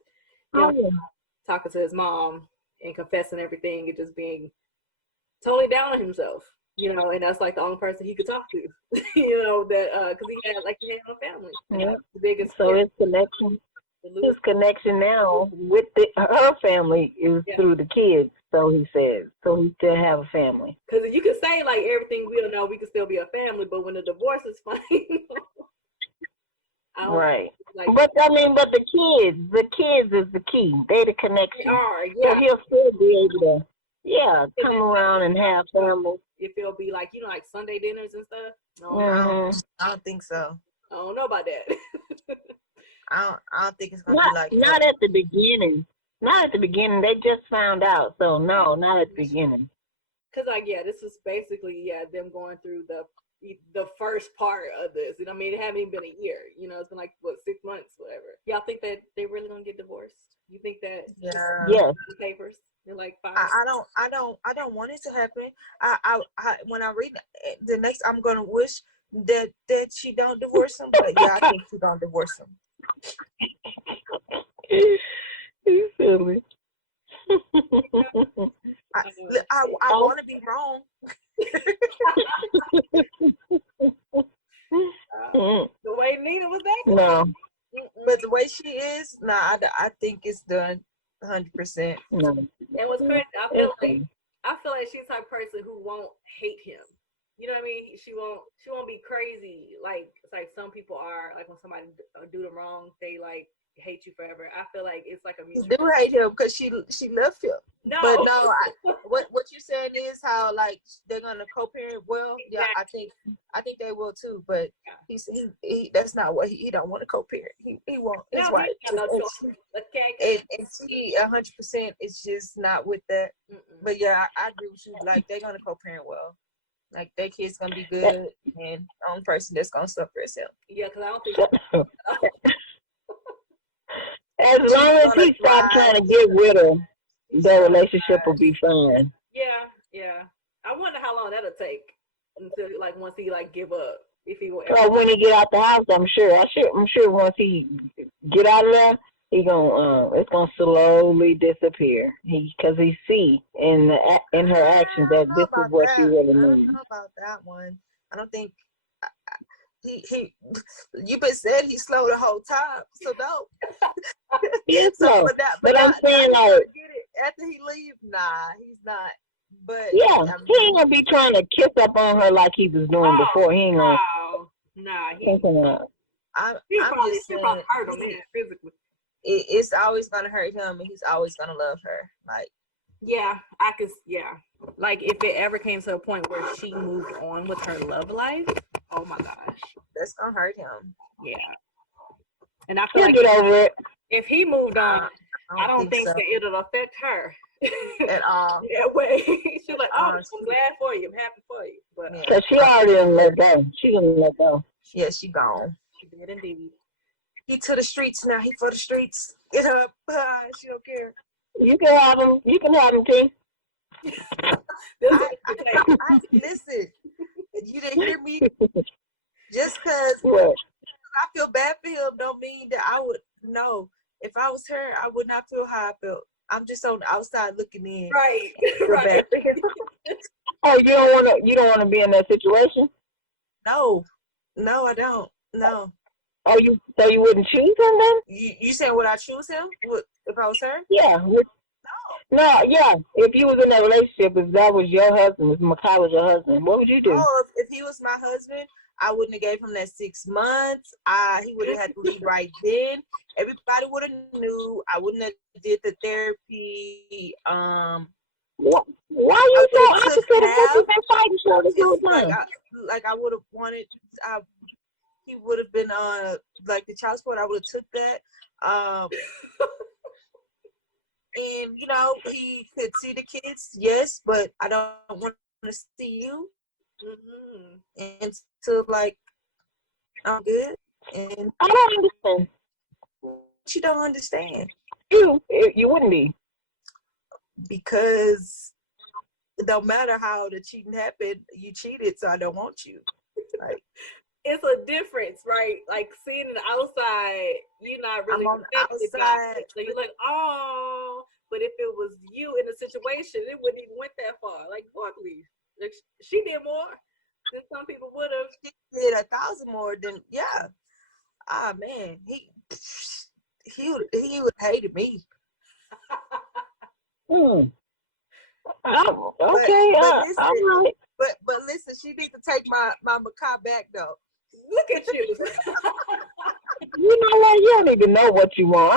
him talking to his mom and confessing everything and just being totally down on himself, you know, and that's like the only person he could talk to, you know, that because he had no family. Yeah. The biggest so his connection now with her family is through the kids. So he says, so he still have a family. Because you can say like everything we don't know, we can still be a family, but when the divorce is final, right. But the kids is the key. They the connection. They are, So he'll still be able to, come around and have family. If it'll be like, you know, like Sunday dinners and stuff. No, I don't think so. I don't know about that. I don't think it's gonna be like not at the beginning. Not at the beginning. They just found out. So no, not at the beginning. Because this is basically them going through the first part of this. And I mean, it hasn't even been a year. You know, it's been like 6 months, whatever. Y'all think that they really gonna get divorced? You think that? Yes. The papers. They're like 5. I don't want it to happen. I when I read the next, I'm gonna wish that she don't divorce him. But I think she gonna divorce him. You silly. I want to be wrong. The way Nina was acting? No. But the way she is, I think it's done 100%. No. And what's crazy, I feel like she's the type of person who won't hate him. You know what I mean? She won't be crazy like some people are. Like when somebody do them wrong, they like hate you forever. I feel like it's like a mutual. They do hate him because she loved him. No, but no. What you're saying is how like they're gonna co-parent. Well, yeah, I think they will too. But he that's not what he don't want to co-parent. He won't. His wife. And she 100% is just not with that. But yeah, I agree with you. Like they're gonna co-parent well. Like their kid's gonna be good, and the only person that's gonna suffer is him. Yeah, because I don't think. As long as he stops trying to get with her, their relationship will be fine. Yeah. I wonder how long that'll take until like once he like give up. If he will. Well, when he get out the house, I'm sure once he get out of there, it's gonna slowly disappear. Because he see in her actions that this is what she really means. I don't know about that one. I don't think he you been said he's slow the whole time, so no. Yes, so, but I'm saying after he leaves, nah, he's not. But yeah, he ain't gonna be trying to kiss up on her like he was doing before. He ain't gonna. Nah, I'm just saying, hurt him physically. it's always gonna hurt him, and he's always gonna love her. Like, yeah, like if it ever came to a point where she moved on with her love life, oh my gosh, that's gonna hurt him. yeah. And I feel He'll like get over it. if he moved on, I don't think so. that it'll affect her At all. that way. She's like, oh, I'm Honestly. glad for you, I'm happy for you, but Yeah. Cause she already done let go. She done let go. Yeah, she gone. she did indeed. He to the streets now. He for the streets. Get up. She don't care. You can have him. You can have him, T. Listen, you didn't hear me. Just because What? I feel bad for him don't mean that I would. No, if I was her, I would not feel how I felt. I'm just on the outside looking in. Right, Feel right. bad for him. Oh, you don't wanna be in that situation? No, I don't. No. Oh, so you wouldn't choose him then? You saying would I choose him? If I was her? Yeah. No, yeah. If you was in that relationship, if that was your husband, if Makai was your husband, what would you do? Oh, if he was my husband, I wouldn't have gave him that 6 months. He would have had to leave right then. Everybody would have knew. I wouldn't have did the therapy. Why you so opposite of what you've been fighting for this whole time? I would have wanted. He would have been like the child support. I would have took that. And he could see the kids, yes, but I don't want to see you. Mm-hmm. And so like I'm good. And I don't understand. You don't understand. You wouldn't be. Because it don't matter how the cheating happened, you cheated, so I don't want you. Like, it's a difference, right? Like seeing the outside, you're not really I'm on the outside. So you're like, oh, but if it was you in the situation, it wouldn't even went that far. Like, fuck me. Like, she did more than some people would have. She did 1,000 more than, yeah. Ah, man, he would have hated me. Okay, but listen, all right. But listen, she needs to take my macaw back though. Look at you. You know what? You don't even know what you want. I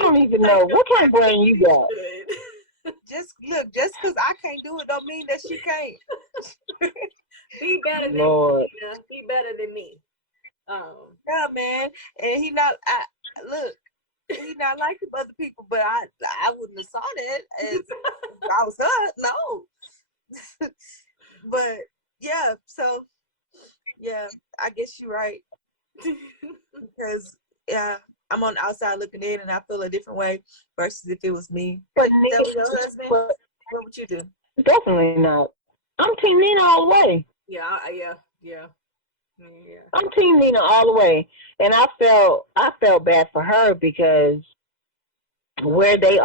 don't even know what kind of brain you got. Just because I can't do it don't mean that she can't. Be better than Lord. me. Be better than me. Yeah, man. And he not. Look, he not like other people, but I wouldn't have saw that as if I was her. No. But yeah, so yeah, I guess you're right. Because yeah, I'm on the outside looking in, and I feel a different way versus if it was me. But if that was your husband, what would you do? Definitely not. I'm Team Nina all the way. Yeah. I'm Team Nina all the way, and I felt bad for her because where they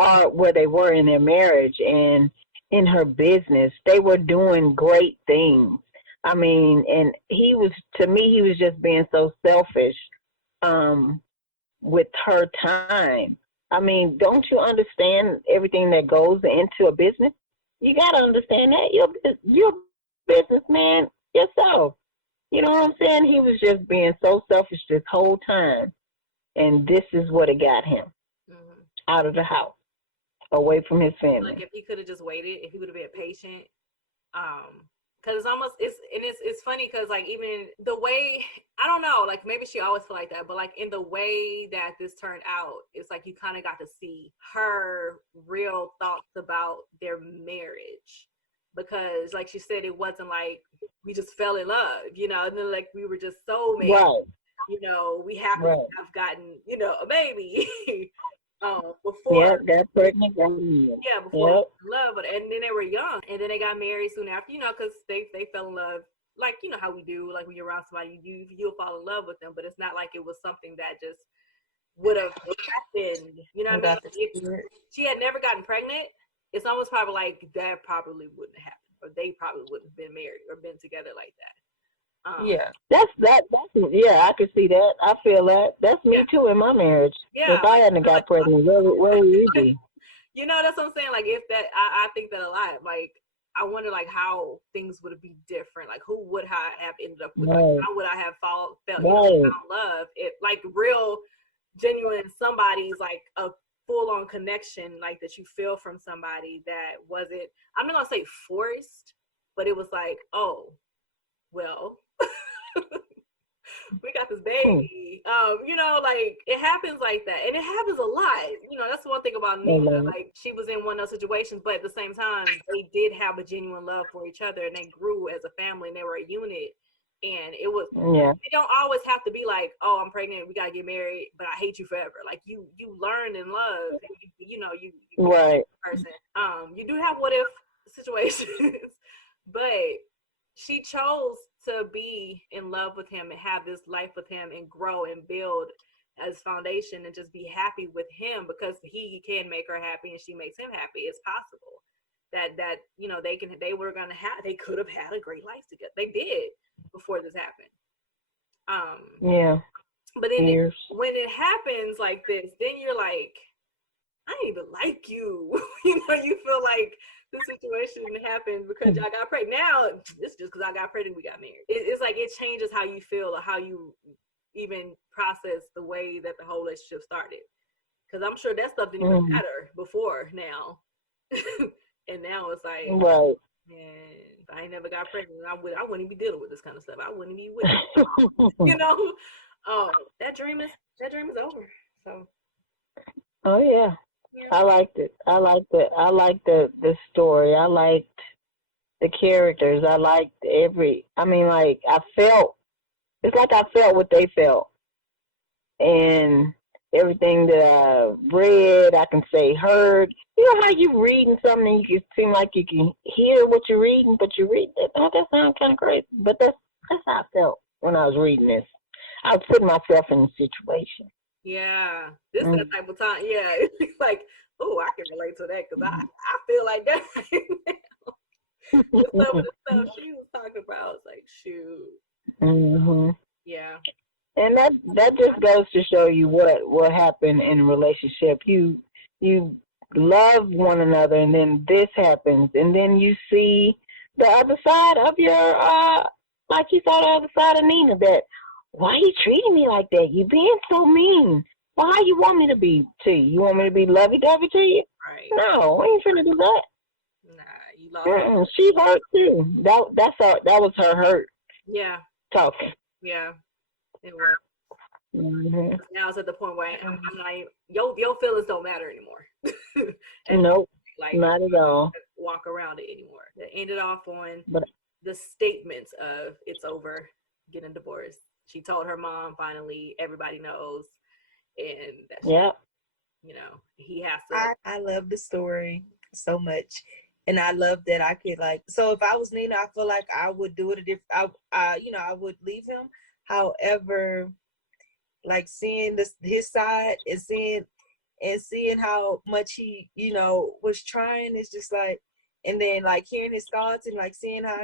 were in their marriage and in her business, they were doing great things. I mean, and he was just being so selfish with her time. I mean, don't you understand everything that goes into a business? You got to understand that. You're a businessman yourself. You know what I'm saying? He was just being so selfish this whole time. And this is what it got him out of the house, away from his family. Like if he could have just waited, if he would have been patient, because it's funny because like even the way, I don't know, like maybe she always feel like that, but like in the way that this turned out, it's like you kind of got to see her real thoughts about their marriage, because like she said, it wasn't like we just fell in love, and then like we were just soulmates. Right. We have gotten, a baby. Before got pregnant. before love, and then they were young, and then they got married soon after, because they fell in love, like how we do, like when you're around somebody, you'll fall in love with them, but it's not like it was something that just would have happened. You know what I mean? If she had never gotten pregnant, it's almost probably like that probably wouldn't have happened, or they probably wouldn't have been married or been together like that. That's I could see that. I feel that. That's me too in my marriage. If I hadn't got pregnant, where would you be? That's what I'm saying. Like if that, I think that a lot. Like I wonder like how things would be different. Like who would I have ended up with? Like, how would I have felt found love? It like real genuine somebody's like a full-on connection like that you feel from somebody that wasn't, I'm not gonna say forced, but it was like, oh well, we got this baby. You know, like it happens like that, and it happens a lot. You know, that's one thing about Nina. Like she was in one of those situations, but at the same time, they did have a genuine love for each other, and they grew as a family, and they were a unit. And it was, it don't always have to be like, oh, I'm pregnant, we gotta get married, but I hate you forever. Like you learn and love, and you know, you right. person. You do have what if situations, but she chose to be in love with him and have this life with him and grow and build as foundation and just be happy with him because he can make her happy and she makes him happy. It's possible that you know they could have had a great life together. They did before this happened. But then when it happens like this, then you're like, I didn't even like you. You know, you feel like the situation happened because y'all got pregnant. Now it's just because I got pregnant, we got married. It's like it changes how you feel or how you even process the way that the whole relationship started. Because I'm sure that stuff didn't even matter before now. And now it's like, right. Man, if I ain't never got pregnant, I wouldn't be dealing with this kind of stuff. I wouldn't be with it. You know? That dream is over. So Oh yeah. I liked it. I liked the story. I liked the characters. I liked I felt what they felt. And everything that I read, I can say heard. You know how you reading something and you can seem like you can hear what you're reading, but you read that. Oh, that sounds kind of crazy. But that's how I felt when I was reading this. I was putting myself in the situation. Yeah, this is that type of time. Yeah, it's like, oh, I can relate to that because I feel like that right now. Some of the stuff she was talking about, I was like, shoot. Yeah. And that just goes to show you what happened in a relationship. You love one another, and then this happens, and then you see the other side of your like you saw the other side of Nina. That why you treating me like that? You being so mean. Why you want me to be to you? You want me to be lovey-dovey to you? Right. No, I ain't finna do that. Nah, you lost. She hurt too. That was her hurt. Yeah. Talking. Yeah. It was. Now it's at the point where I'm not even, your feelings don't matter anymore. Nope. Like not at all. Walk around it anymore. It ended off on the statements of it's over, getting divorced. She told her mom finally, everybody knows, and that's you know, he has to. I love the story so much. And I love that I could so if I was Nina, I feel like I would do it I would leave him. However, like seeing his side and seeing how much he, was trying, is just like, and then like hearing his thoughts and like seeing how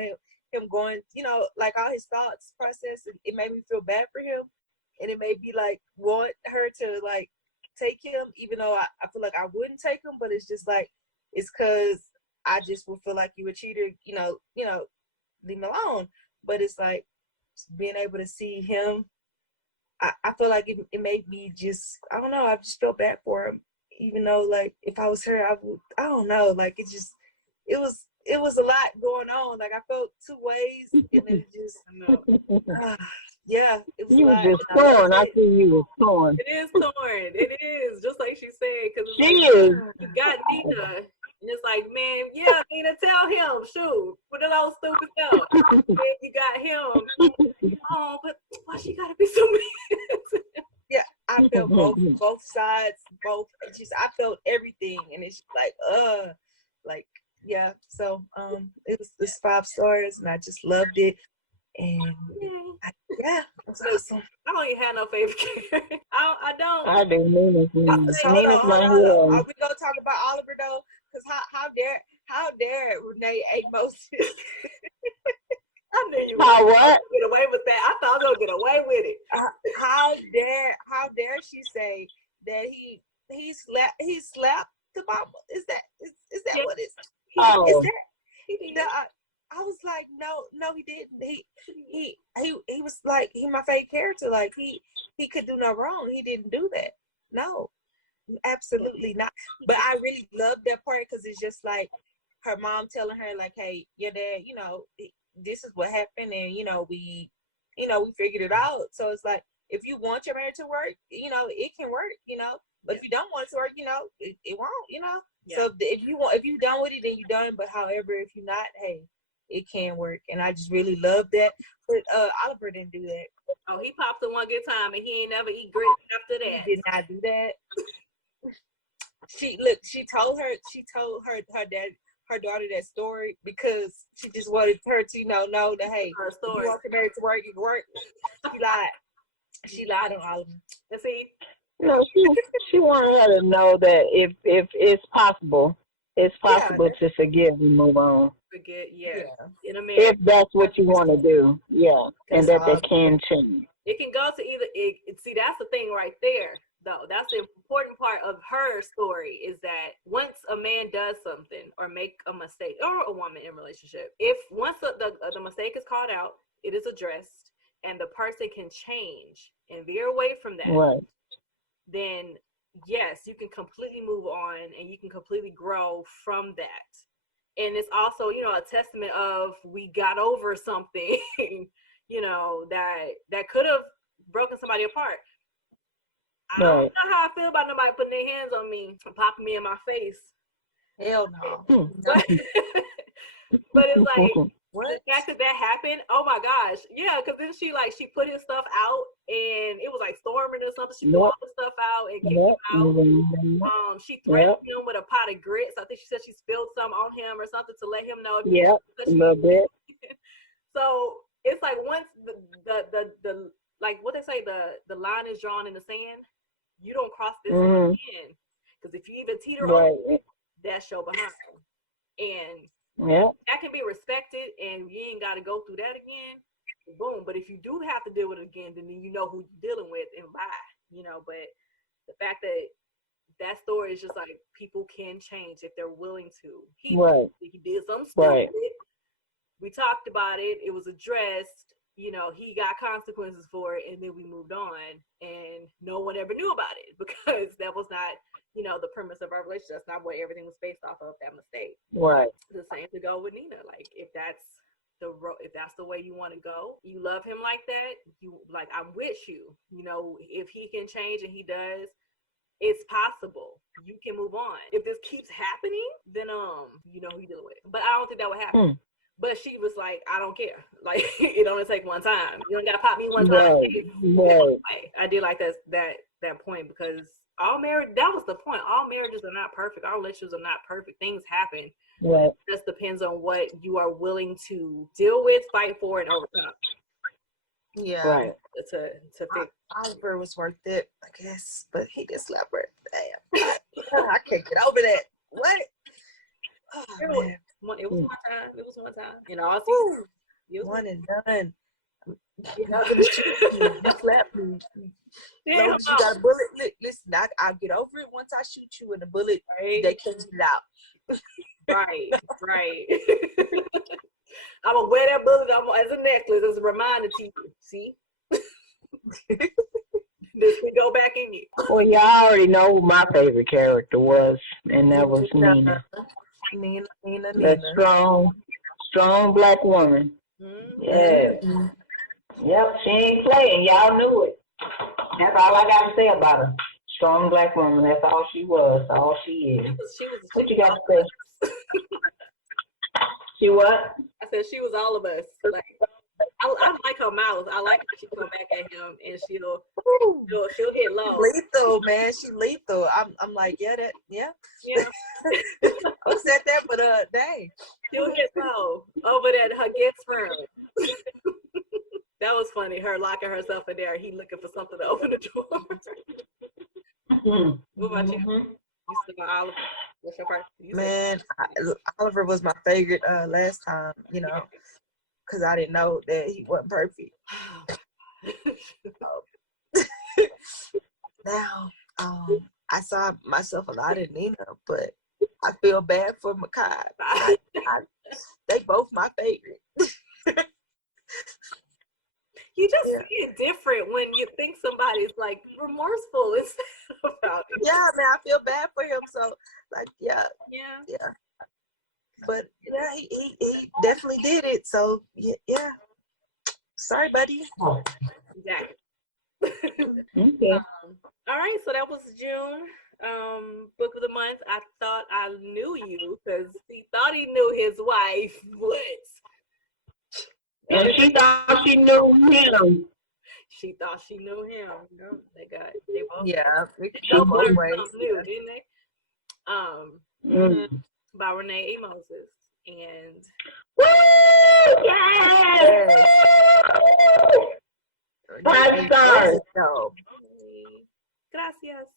him going, like all his thoughts process, it made me feel bad for him. And it made me like want her to like take him, even though I feel like I wouldn't take him, but it's just like, it's cause I just would feel like you a cheater, leave him alone. But it's like being able to see him, I feel like it made me just, I don't know, I just felt bad for him. Even though like if I was her, I don't know, like it was a lot going on. Like I felt two ways, and then it just, it was. You were just torn. I see you was torn. It is torn. It is just like she said, because she is. You got Nina. And it's like, man, yeah, Nina, tell him, shoot, with that old stupid stuff. Then you got him. Oh, but why she gotta be so mean? Yeah, I felt both sides, I felt everything, and it's like, yeah. So, it was this 5 stars, and I just loved it, and that's awesome. I don't even have no favorite character. I don't. I do. Nina's Hold my on. hero. Are we gonna talk about Oliver though? Because how dare Renee A. Moses? I knew you were gonna get away with that. I thought I was gonna get away with it. How dare she say that he slapped the mama? Is that what it's? Is that? I was like, no, he didn't. He was like, he my favorite character. Like he could do no wrong. He didn't do that. No, absolutely not. But I really love that part because it's just like her mom telling her like, hey, your dad, this is what happened, and we figured it out. So it's like, if you want your marriage to work, it can work, but if you don't want it to work, it won't, Yeah. So if you done with it, then you done. But however, if you're not, hey, it can work. And I just really love that. But Oliver didn't do that. Oh, he popped it one good time and he ain't never eat grits after that. He did not do that. She told her dad, her daughter, that story because she just wanted her to know that, hey, Her if story. you want your marriage to work, it can work. She lied on Oliver. And see, she wanted her to know that if it's possible to forgive and move on. forget, yeah. In a If marriage, that's what you want to do, yeah, and that they can change. it can go to either. See, that's the thing right there, though. That's the important part of her story is that once a man does something or make a mistake, or a woman in a relationship, if once the mistake is called out, it is addressed, and the person can change and veer away from that, Right. then yes, you can completely move on and you can completely grow from that. And it's also, a testament of we got over something, that could have broken somebody apart. I don't know how I feel about nobody putting their hands on me and popping me in my face. Hell no. But it's like, What? the fact that happened, oh my gosh. Yeah, because then she put his stuff out and it was like storming or something. She put all the stuff out and kicked him out. She threatened him with a pot of grits. I think she said she spilled some on him or something to let him know. A little bit. So it's like once the like what they say, the line is drawn in the sand, you don't cross this again. Because if you even teeter on, that's your behind. And that can be respected, and you ain't got to go through that again. Boom. But if you do have to deal with it again, then you know who you're dealing with and why. But the fact that story is just like people can change if they're willing to. He did something stupid. We talked about it. It was addressed. He got consequences for it, and then we moved on, and no one ever knew about it because that was not, the premise of our relationship. That's not what everything was based off of, that mistake. Right. The same to go with Nina. Like, if that's the way you want to go, you love him like that, I'm with you. If he can change and he does, it's possible. You can move on. If this keeps happening, then who you're dealing with. But I don't think that would happen. But she was like, I don't care. Like, it only take one time. You don't gotta pop me one time. Right. I did like that point because that was the point. All marriages are not perfect. All relationships are not perfect. Things happen. Right. It just depends on what you are willing to deal with, fight for, and overcome. Yeah. Right. To fix. Oliver was worth it, I guess, but he did slap her. Damn. I can't get over that. What? Oh, man. It was one time. It was one and done. You slap me. Damn, you got a bullet. Listen, I'll get over it once I shoot you in the bullet. They can't get it out. Right. I'm gonna wear that bullet as a necklace, as a reminder to you. See, this can go back in you. Well, y'all already know who my favorite character was, and that was Nina. Nina. That strong black woman. Mm-hmm. Yeah. Yep, she ain't playing. Y'all knew it. That's all I got to say about her. Strong black woman. That's all she was. All she is. What you got to say? She what? I said she was all of us. Like, I like her mouth. I like how she come back at him and she'll hit low. Lethal, man. She lethal. I'm like, yeah. I said that, but dang. She'll hit low over at her guest room. That was funny. Her locking herself in there. He looking for something to open the door. What about you? You still Oliver? What's your part? Man, Oliver was my favorite last time, because I didn't know that he wasn't perfect. Now, I saw myself a lot in Nina, but I feel bad for Makai. They both my favorite. You just see it different when you think somebody's like remorseful instead about it. Yeah, man, I feel bad for him. So, like, yeah. But yeah, he definitely did it. So yeah. Sorry, buddy. Exactly. Okay. All right, so that was June. Book of the month. I thought I knew you because he thought he knew his wife, but And she thought she knew him. she thought she knew him. No, they both It could go both ways. New, didn't they? By Renee A. Moses. And Woo! Yes! 5 stars. Gracias.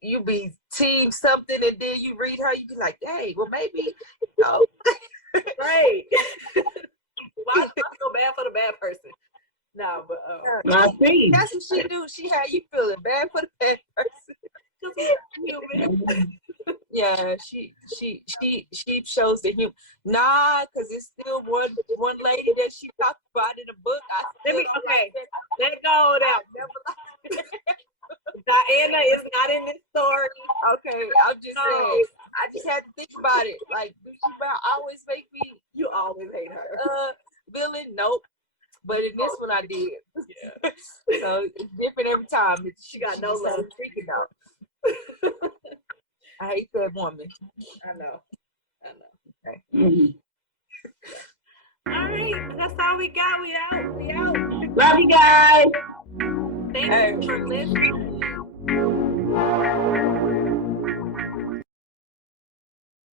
You be team something, and then you read her, you be like, hey, well maybe, no. Right. Why do I feel bad for the bad person? No, but I see. That's what she do. She had you feeling bad for the bad person. Yeah, she shows the humor. Nah, because it's still one lady that she talked about in the book. Let go of that. Diana is not in this story. Okay, I'm just saying. I just had to think about it. Like, do she always make me? You always hate her. Villain? Nope. But in this one, I did. Yeah. So it's different every time. She got no love. Freaking out. I hate that woman. I know. Okay. All right, that's all we got. We out. Love you guys. Thank you for listening.